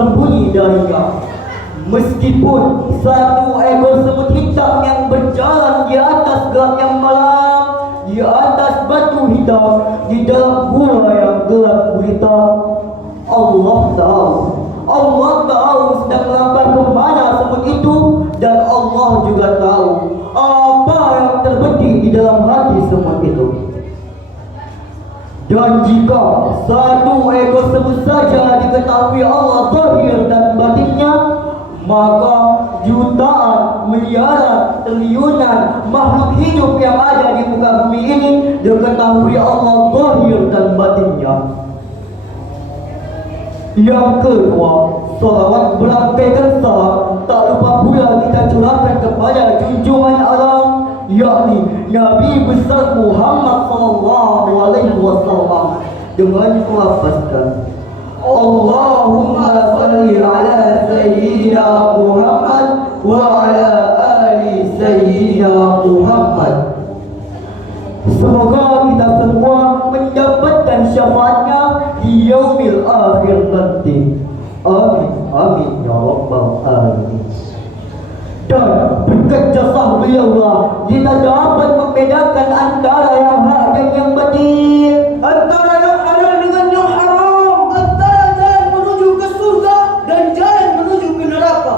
tersembunyi darinya. Meskipun satu ekor semut hitam yang berjalan di atas gelap yang malam, di atas batu hitam, di dalam gua yang gelap gulita, Allah tahu sedang melangkah kemana semut itu, dan Allah juga tahu apa yang terbetik di dalam hati semut itu. Dan jika satu ekor semut saja diketahui Allah zahir dan batinnya, maka jutaan, miliaran, triliunan makhluk hidup yang ada di muka bumi ini diketahui Allah zahir dan batinnya. Yang kedua, salawat berangkaikan salam tak lupa pula kita curahkan kepada junjungan alam, yakni Nabi besar Muhammad sallallahu alaihi wasallam, dengan melafazkan Allahumma salli ala sayyidina Muhammad wa ala ali sayyidina Muhammad. Semoga kita semua mendapatkan syafaatnya di yaumil akhir nanti. Amin, amin ya rabbal alamin. Dan berkat jasa beliaulah kita dapat membedakan antara yang hak dan yang batil, antara yang halal dengan yang haram, antara jalan menuju ke surga dan jalan menuju ke neraka.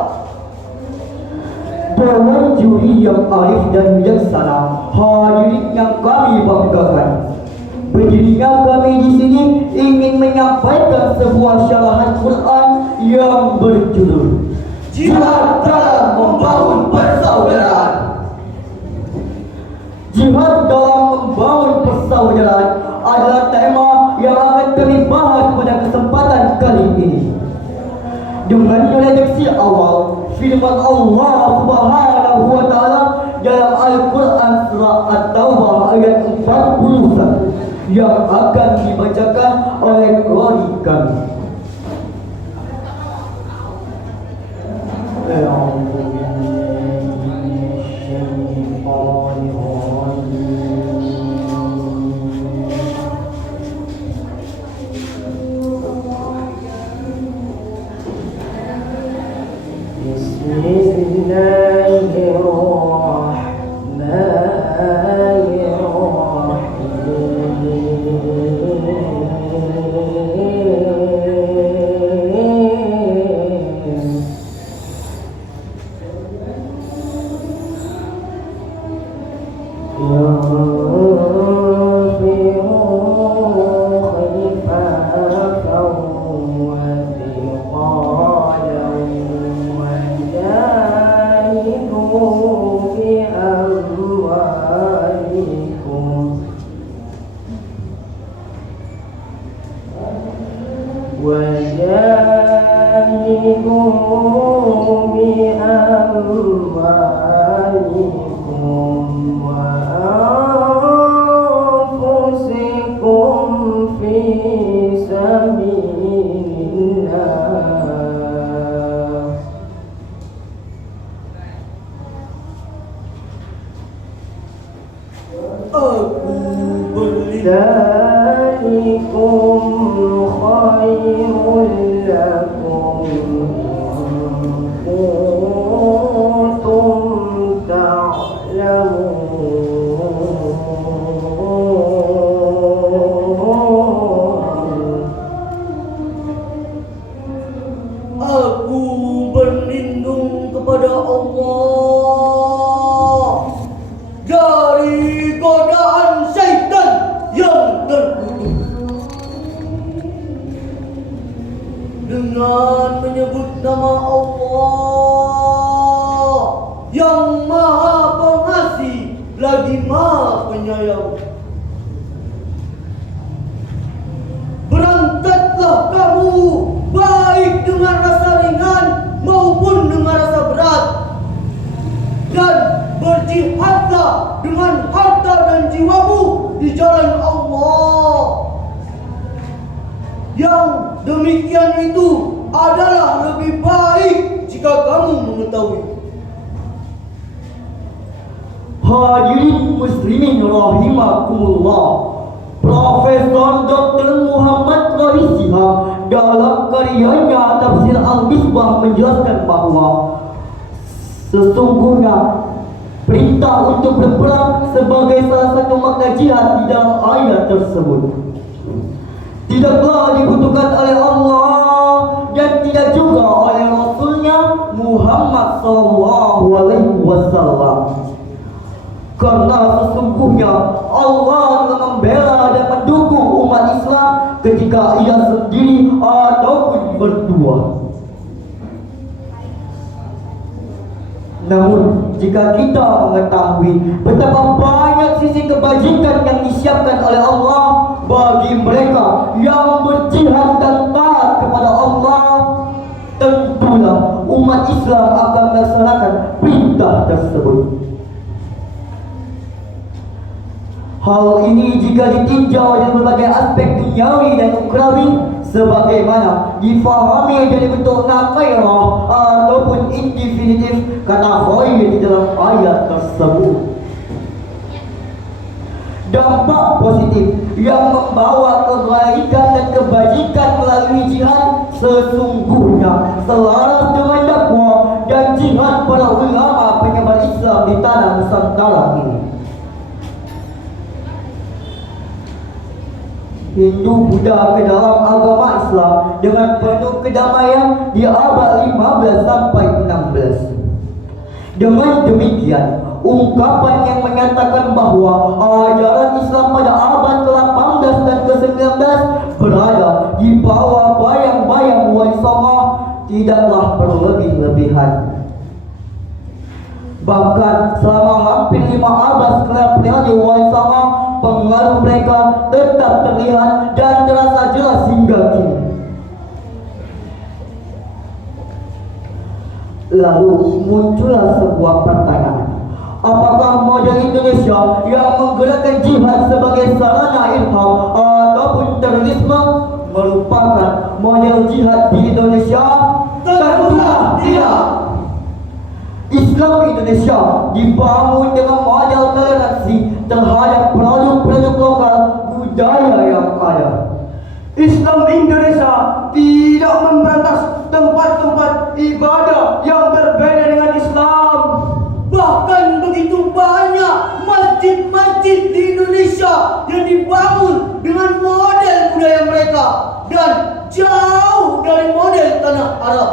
Dengan juri yang arif dan bijaksana, hadirin yang kami banggakan, berdirinya kami di sini ingin menyampaikan sebuah syarahan Quran yang berjudul Jihad dalam membangun persaudaraan. Jihad dalam membangun persaudaraan adalah tema yang akan kami bahas pada kesempatan kali ini. Dengan redaksi awal firman Allah Subhanahu wa taala dalam Al-Qur'an surah At-Taubah ayat 41 yang akan dibacakan oleh qari kami. Dengan menyebut nama Allah yang Maha Pengasih lagi Maha Penyayang. Berangkatlah kamu baik dengan rasa ringan maupun dengan rasa berat, dan berjihadlah dengan harta dan jiwamu di jalan Allah. Yang demikian itu adalah lebih baik jika kamu mengetahui. Hadirin muslimin rahimakumullah, Profesor Dr. Muhammad Rohis Shihab dalam karyanya Tafsir Al-Misbah menjelaskan bahwa sesungguhnya perintah untuk berperang sebagai salah satu makna jihad di dalam ayat tersebut tidaklah dibutuhkan oleh Allah dan tidak juga oleh Rasulnya Muhammad SAW. Karena sesungguhnya Allah telah membela dan mendukung umat Islam ketika ia sendiri ataupun berdua. Namun jika kita mengetahui betapa banyak sisi kebajikan yang disiapkan oleh Allah bagi mereka yang berjihad dan taat kepada Allah, tentulah umat Islam akan melaksanakan perintah tersebut. Hal ini jika ditinjau dari berbagai aspek duniawi dan ukrawi sebagaimana difahami dari bentuk nakairah ataupun indefinitif kata khair di dalam ayat tersebut. Dampak positif yang membawa kebaikan dan kebajikan melalui jihad sesungguhnya selaras dengan dakwah dan jihad para ulama penyebar Islam di tanah Nusantara ini. Hindu Buddha ke dalam agama Islam dengan penuh kedamaian di abad 15 sampai 16. Dengan demikian, ungkapan yang menyatakan bahwa ajaran Islam pada abad ke-18 dan ke-19 berada di bawah bayang-bayang Wan Songo tidaklah berlebih-lebihan. Bahkan selama hampir 5 abad setelah periode Wan Songo, pengaruh mereka tetap terlihat dan terasa jelas hingga kini. Lalu muncullah sebuah pertanyaan. Apakah model Indonesia yang menggerakkan jihad sebagai sarana ilham ataupun terorisme merupakan model jihad di Indonesia? Tentunya tidak. Islam Indonesia dibangun dengan model toleransi terhadap produk-produk lokal budaya yang ada. Islam Indonesia tidak memberantas tempat-tempat ibadah yang berbeda dengan Islam. Bahkan begitu banyak masjid-masjid di Indonesia yang dibangun dengan model budaya mereka dan jauh dari model tanah Arab.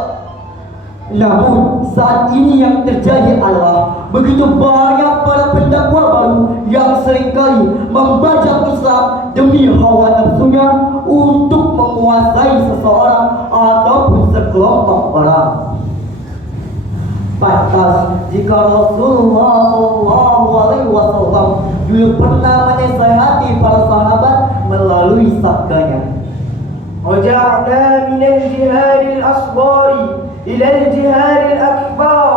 Namun saat ini yang terjadi adalah begitu banyak para pendakwa baru yang seringkali membajak Islam demi hawa nafsunya untuk menguasai seseorang ataupun sekelompok orang. Pantas jika Rasulullah SAW dulu pernah menasihati para sahabat melalui sabdanya, Raja'na minal jihadil asghari ilal jihadil akbar.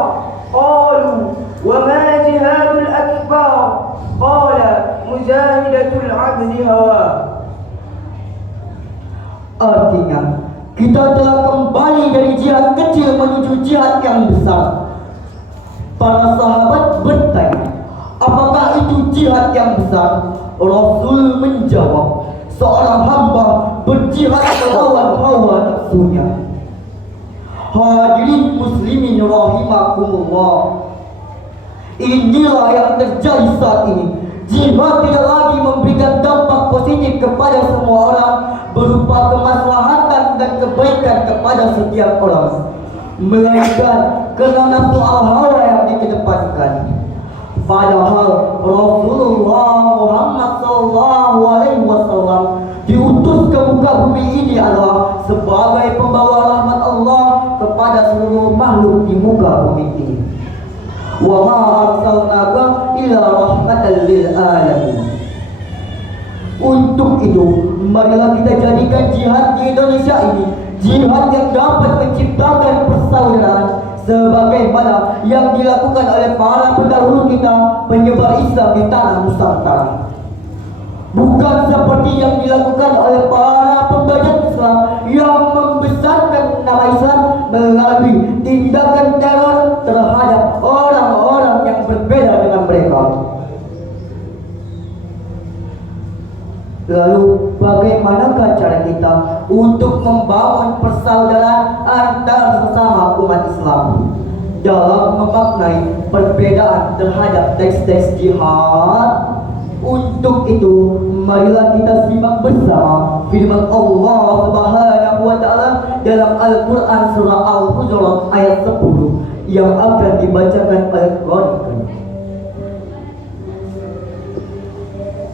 Qalu wa ma jihadul akbar? Qala mujahidatul abdi hawa. artinya kita telah kembali dari jihad kecil menuju jihad yang besar. Para sahabat bertanya, apakah itu jihad yang besar? Rasul menjawab, seorang hamba berjihad melawan hawa nafsunya. Hadirin muslimin rahimakumullah, inilah yang terjadi saat ini. Jihad tidak lagi memberikan dampak positif kepada semua orang berupa kemaslahatan dan kebaikan kepada setiap orang, melainkan kerana nafsu al-hawa yang dikedepankan. Padahal Rasulullah Muhammad SAW diutus ke muka bumi ini adalah sebagai pembawa rahmat Allah kepada seluruh makhluk di muka bumi ini. Wa ma arsalnaka illa rahmatan lil alamin. Untuk itu, marilah kita jadikan jihad di Indonesia ini jihad yang dapat menciptakan persaudaraan sebagaimana yang dilakukan oleh para pendahulu kita penyebar Islam di tanah Nusantara. Bukan seperti yang dilakukan oleh para pembajak Islam yang membesarkan nama Islam melalui tindakan teror terhadap orang-orang yang berbeda dengan mereka. Lalu bagaimanakah cara kita untuk membangun persaudaraan antar sesama umat Islam dalam memaknai perbedaan terhadap teks-teks jihad? Untuk itu, marilah kita simak bersama firman Allah Subhanahu wa taala dalam Al-Qur'an surah Al-Hujurat ayat 10 yang akan dibacakan oleh Qari.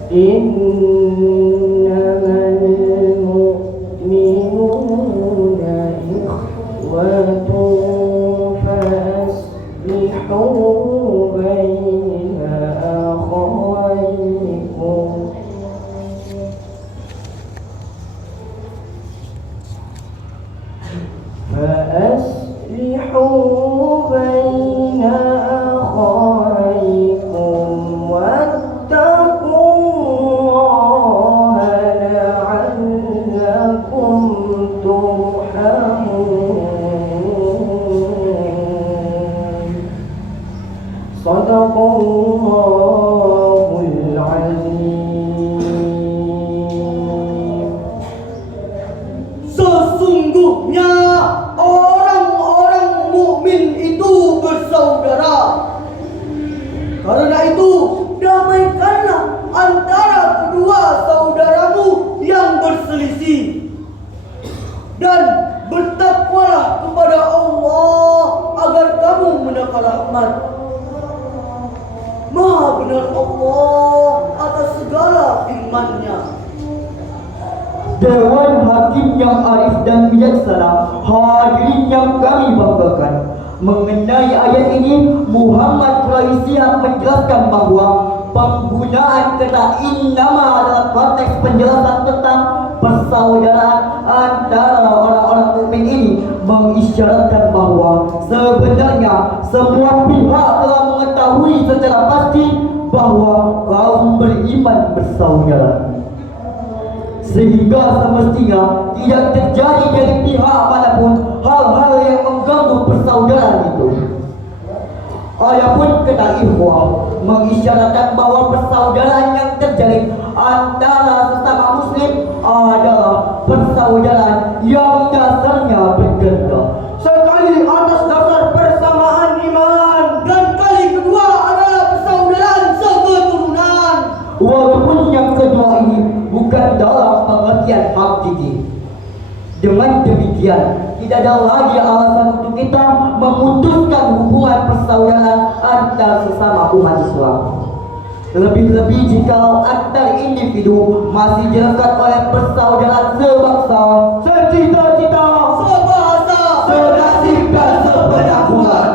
Innamal mu'minuna ikhwatun faslihu baina akhawaykum. فأصلحوا بين أخويكم واتقوا الله لعلكم ترحمون. صدق الله العظيم. Sesungguhnya orang-orang mukmin itu bersaudara. Karena itu, damaikanlah antara kedua saudaramu yang berselisih. Dan bertakwalah kepada Allah agar kamu mendapat rahmat. Maha benar Allah atas segala firman-Nya. Dewan Hakim yang arif dan bijaksana, hadirin yang kami banggakan. Mengenai ayat ini, Muhammad Quraisy menjelaskan bahwa penggunaan kata innama dalam konteks penjelasan tentang persaudaraan antara orang-orang mukmin ini mengisyaratkan bahwa sebenarnya semua pihak telah mengetahui secara pasti bahwa kaum beriman bersaudara, sehingga semestinya tidak terjadi dari pihak manapun hal-hal yang mengganggu persaudaraan itu. Adapun kata ikhwah mengisyaratkan bahwa persaudaraan yang terjalin antara sesama muslim adalah persaudaraan yang dasarnya berganda, Sekali atas dasar persamaan iman, dan kali kedua adalah persaudaraan seketurunan. walaupun yang kedua ini bukan dalam pengertian hakiki. Dengan demikian, tidak ada lagi alasan untuk kita memutuskan hubungan persaudaraan antar sesama umat Islam. Lebih-lebih jika antar individu masih dilekat oleh persaudaraan sebangsa, secita-cita, Sebahasa, senasib dan sepenanggungan.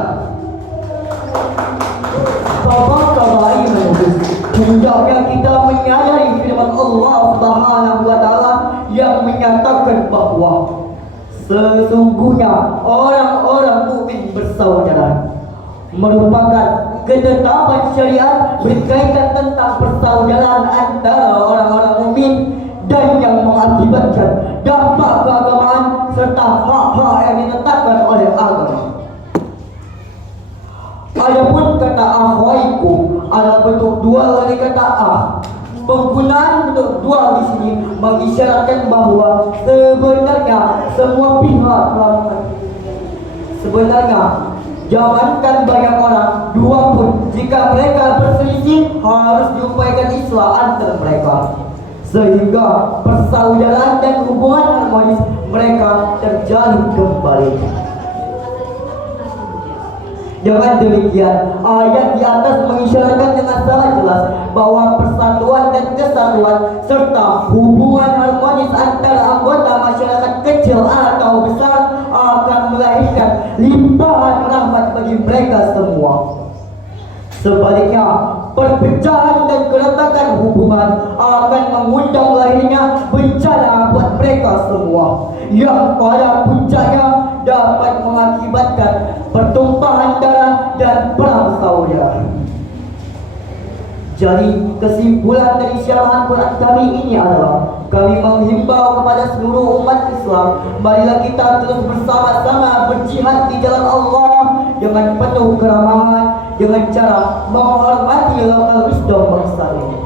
Bapak kabai menulis, hendaknya kita menyadari firman Allah Subhanahu wa taala yang menyatakan bahwa sesungguhnya orang-orang mukmin bersaudara, merupakan ketetapan syariat berkaitan tentang persaudaraan antara orang-orang mukmin dan yang mengakibatkan dampak keagamaan serta hak-hak yang ditetapkan oleh agama. Adapun kata akhwaikum adalah bentuk dual dari kata ah. Penggunaan bentuk dual di sini mengisyaratkan bahwa sebenarnya semua pihak jangankan banyak orang, dua pun jika mereka berselisih harus diupayakan islah antara mereka, sehingga persaudaraan dan hubungan harmonis mereka terjalin kembali. Dengan demikian, ayat di atas mengisyaratkan dengan sangat jelas bahwa persatuan dan kesatuan serta hubungan harmonis antara anggota masyarakat kecil atau besar akan melahirkan limpahan rahmat bagi mereka semua. Sebaliknya, perpecahan dan keretakan hubungan akan mengundang lahirnya bencana buat mereka semua, yang pada puncaknya dapat mengakibatkan pertumpahan darah dan perang saudara. Jadi kesimpulan dari syarahan Quran kami ini adalah kami menghimbau kepada seluruh umat Islam, marilah kita terus bersama-sama berjihad di jalan Allah dengan penuh keramahan, dengan cara menghormati local wisdom bangsa ini.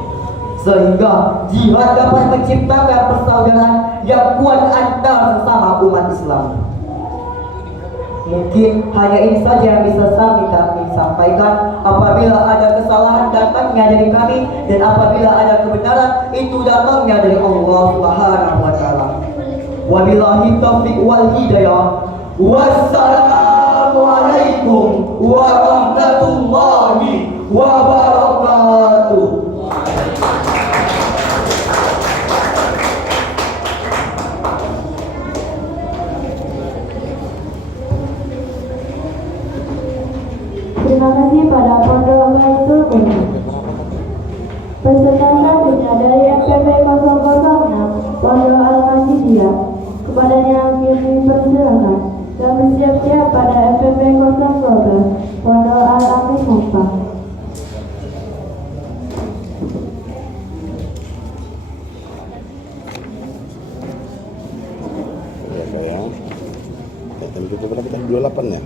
sehingga jihad dapat menciptakan persaudaraan yang kuat antar sesama umat Islam. Mungkin hanya ini saja yang bisa kami sampaikan. Apabila ada kesalahan datangnya dari kami, dan apabila ada kebenaran itu datangnya dari Allah Subhanahu wa taala. Wabillahi taufiq wal hidayah. Wassalamualaikum warahmatullahi wabarakatuh. Terima kasih pada Pondok Baitul Ulum. Peserta selanjutnya dari FPP 006 Pondok Al-Majidiyah. Kepadanya kami persilakan dan bersiap-siap pada FPP 012 Pondok Al-Amin Mumpang. Ya sayang. Tadi kita berapa tadi 28 ya?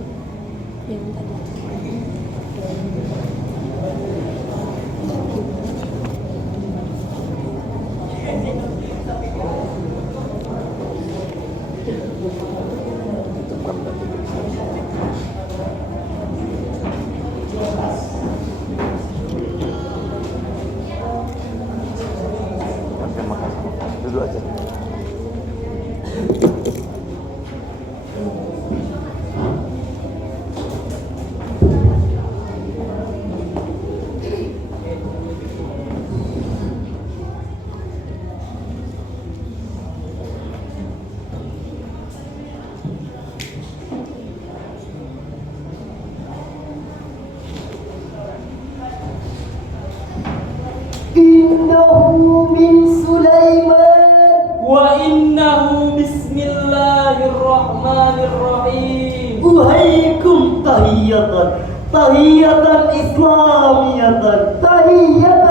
Duduk aja. Innahu min Sulaiman Wa innahu bismillahirrahmanirrahim. Uhaikum tahiyatan Tahiyatan islamiyatan Tahiyatan